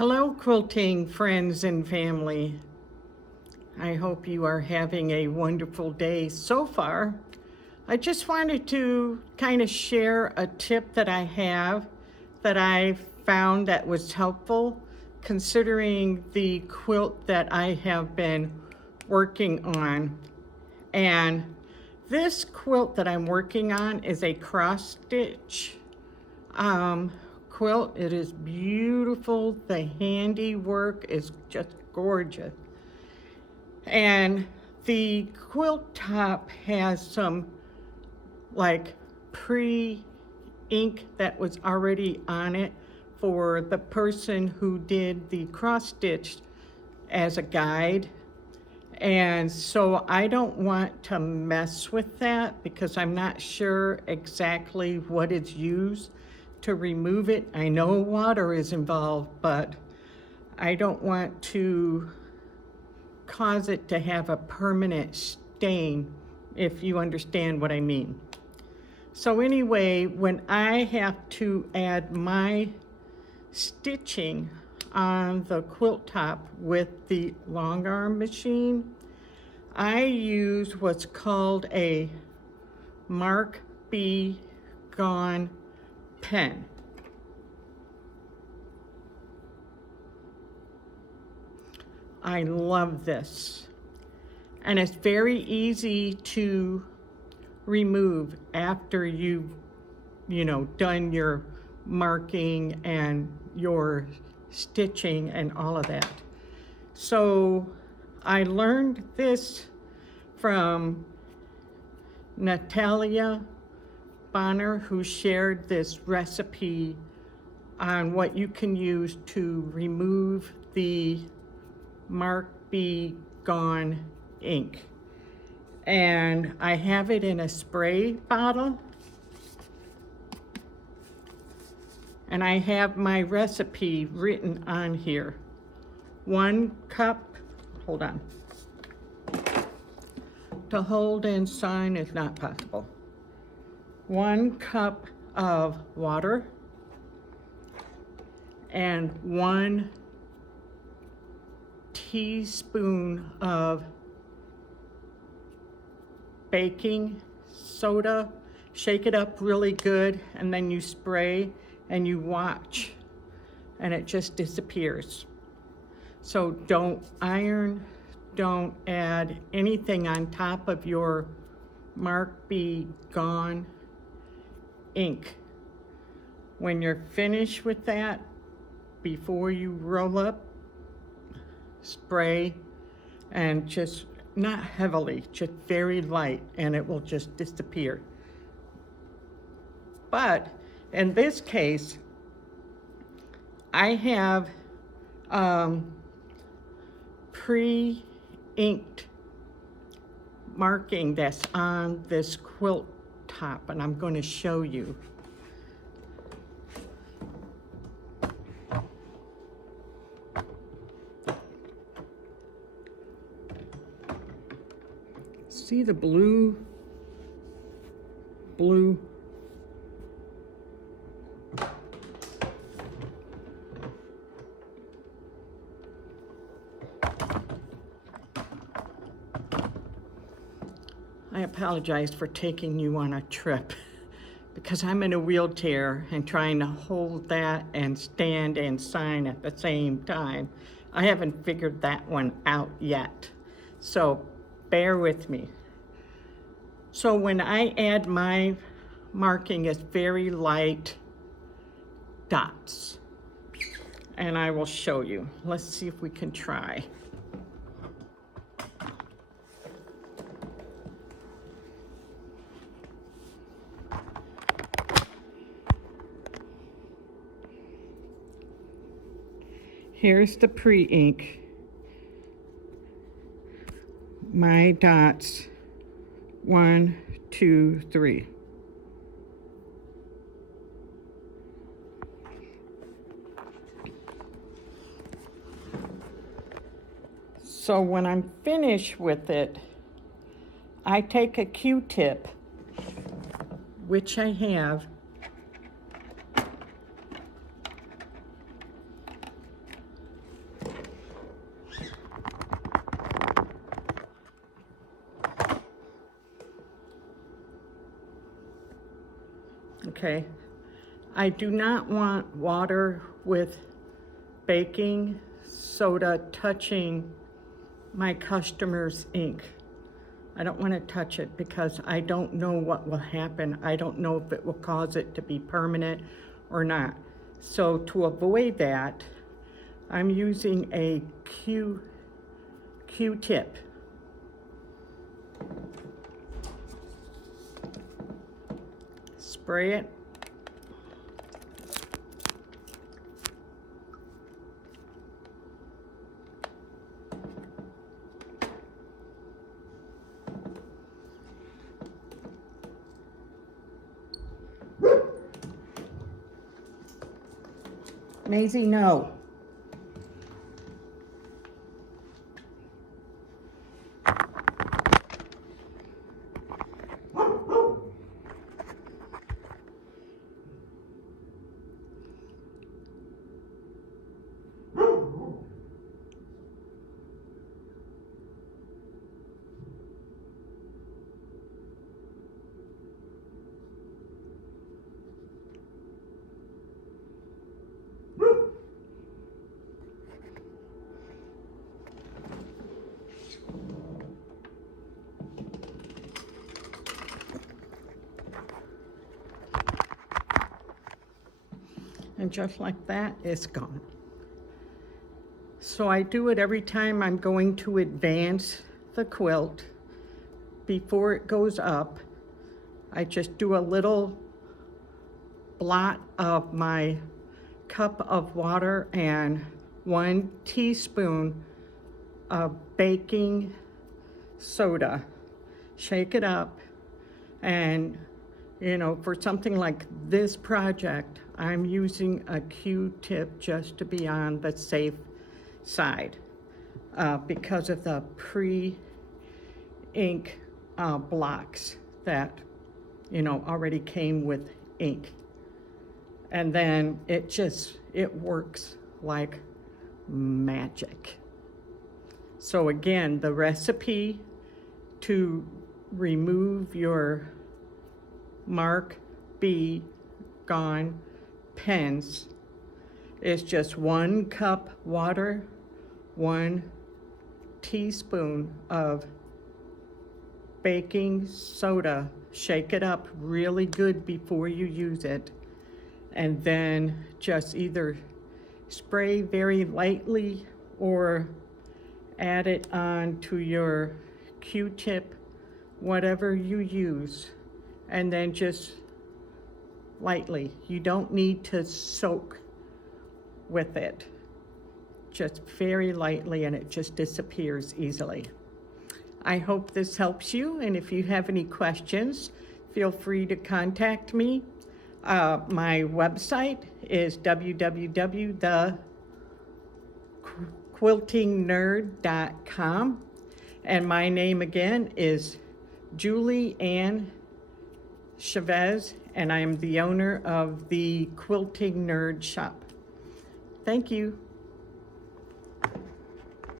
Hello, quilting friends and family. I hope you are having a wonderful day so far. I just wanted to kind of share a tip that I have that I found that was helpful considering the quilt that I have been working on. And this quilt that I'm working on is a cross stitch quilt. It is beautiful. The handiwork is just gorgeous. And the quilt top has some like pre-ink that was already on it for the person who did the cross stitch as a guide. And so I don't want to mess with that because I'm not sure exactly what is used to remove it. I know water is involved, but I don't want to cause it to have a permanent stain, if you understand what I mean. So anyway, when I have to add my stitching on the quilt top with the long arm machine, I use what's called a Mark B Gone pen. I love this. And it's very easy to remove after you've, done your marking and your stitching and all of that. So I learned this from Natalia, who shared this recipe on what you can use to remove the Mark B Gone ink. And I have it in a spray bottle. And I have my recipe written on here. 1 cup, hold on. To hold and sign is not possible. 1 cup of water and 1 teaspoon of baking soda. Shake it up really good, and then you spray and you watch, and it just disappears. So don't iron, don't add anything on top of your Mark B Gone ink. When you're finished with that, before you roll up, spray, and just not heavily, just very light, and it will just disappear. But in this case, I have pre-inked marking that's on this quilt top, and I'm going to show you. See the blue? I apologize for taking you on a trip because I'm in a wheelchair and trying to hold that and stand and sign at the same time. I haven't figured that one out yet, so bear with me. So when I add my marking, it's very light dots, and I will show you. Let's see if we can try. Here's the pre-ink. My dots, 1, 2, 3. So when I'm finished with it, I take a Q-tip, which I have, Okay. I do not want water with baking soda touching my customer's ink. I don't want to touch it because I don't know what will happen. I don't know if it will cause it to be permanent or not. So to avoid that, I'm using a Q-tip. Spray it. Maisie, no. And just like that, it's gone. So I do it every time I'm going to advance the quilt. Before it goes up, I just do a little blot of my cup of water and 1 teaspoon of baking soda. Shake it up, and you know, for something like this project, I'm using a Q-tip just to be on the safe side because of the pre-ink blocks that, you know, already came with ink. And then it works like magic. So again, the recipe to remove your Mark B Gone pens is just 1 cup water, 1 teaspoon of baking soda. Shake it up really good before you use it, and then just either spray very lightly or add it on to your Q-tip, whatever you use, and then just lightly. You don't need to soak with it. Just very lightly, and it just disappears easily. I hope this helps you, and if you have any questions, feel free to contact me. My website is www.quiltingnerd.com, and my name again is JulieAnn Chavez, and I am the owner of the Quilting Nerd shop. Thank you.